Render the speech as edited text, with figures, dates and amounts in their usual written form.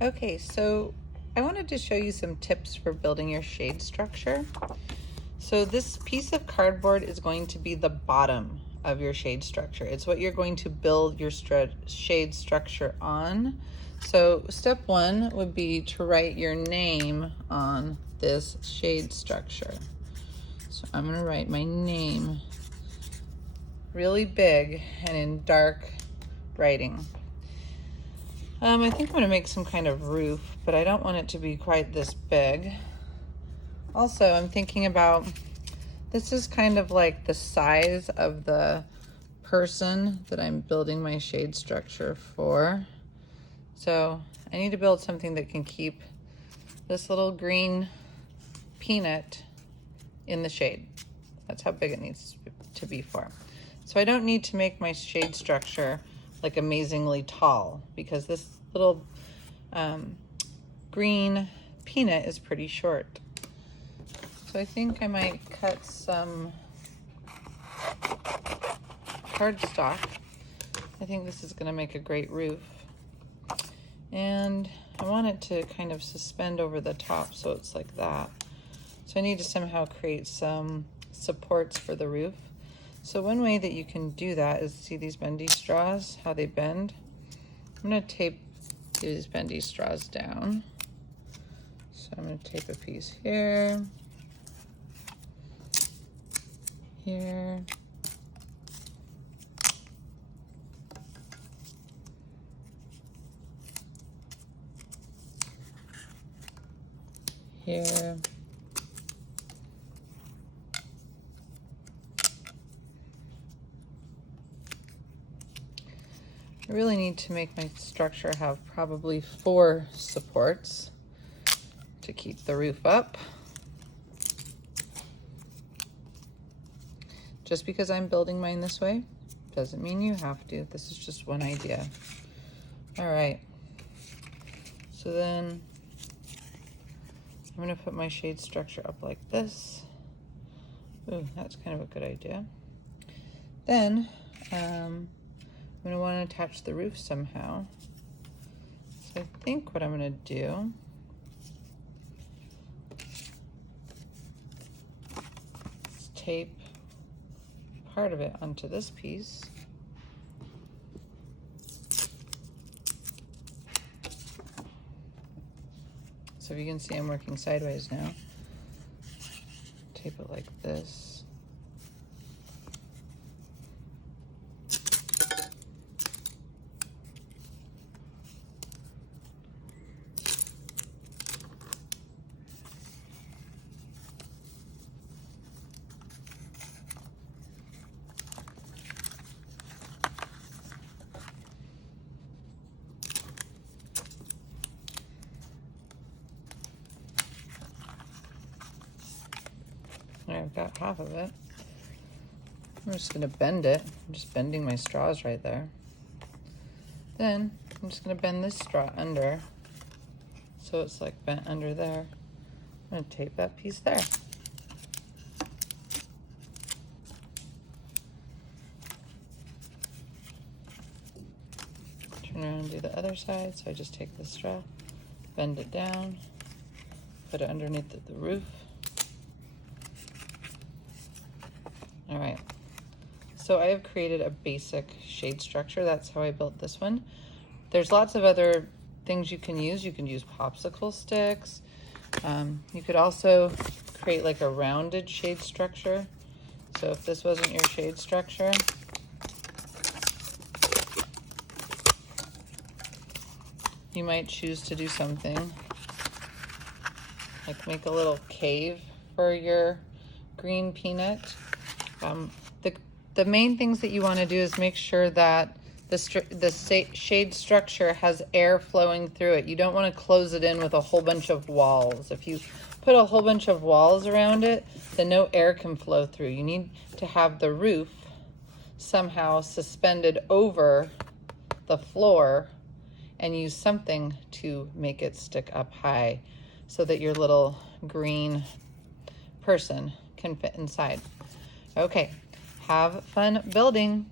Okay, so I wanted to show you some tips for building your shade structure. So this piece of cardboard is going to be the bottom of your shade structure. It's what you're going to build your shade structure on. So step one would be to write your name on this shade structure. So I'm gonna write my name really big and in dark writing. I think I'm gonna make some kind of roof, but I don't want it to be quite this big. Also, I'm thinking about, this is kind of like the size of the person that I'm building my shade structure for. So I need to build something that can keep this little green peanut in the shade. That's how big it needs to be for. So I don't need to make my shade structure like amazingly tall, because this little green peanut is pretty short. So I think I might cut some cardstock. I think this is gonna make a great roof. And I want it to kind of suspend over the top, so it's like that. So I need to somehow create some supports for the roof. So one way that you can do that is, see these bendy straws, how they bend? I'm gonna tape these bendy straws down. So I'm gonna tape a piece here, here, here, I really need to make my structure have probably 4 supports to keep the roof up. Just because I'm building mine this way doesn't mean you have to. This is just one idea. All right, so then I'm gonna put my shade structure up like this. Ooh, that's kind of a good idea. Then I'm gonna wanna attach the roof somehow. So I think what I'm gonna do is tape part of it onto this piece. So if you can see, I'm working sideways now. Tape it like this. I've got half of it. I'm just gonna bend it. I'm just bending my straws right there. Then I'm just gonna bend this straw under, so it's like bent under there. I'm gonna tape that piece there. Turn around and do the other side. So I just take this straw, bend it down, put it underneath the roof. All right, so I have created a basic shade structure. That's how I built this one. There's lots of other things you can use. You can use popsicle sticks. You could also create like a rounded shade structure. So if this wasn't your shade structure, you might choose to do something like make a little cave for your green peanut. The main things that you want to do is make sure that the shade structure has air flowing through it. You don't want to close it in with a whole bunch of walls. If you put a whole bunch of walls around it, then no air can flow through. You need to have the roof somehow suspended over the floor and use something to make it stick up high so that your little green person can fit inside. Okay, have fun building.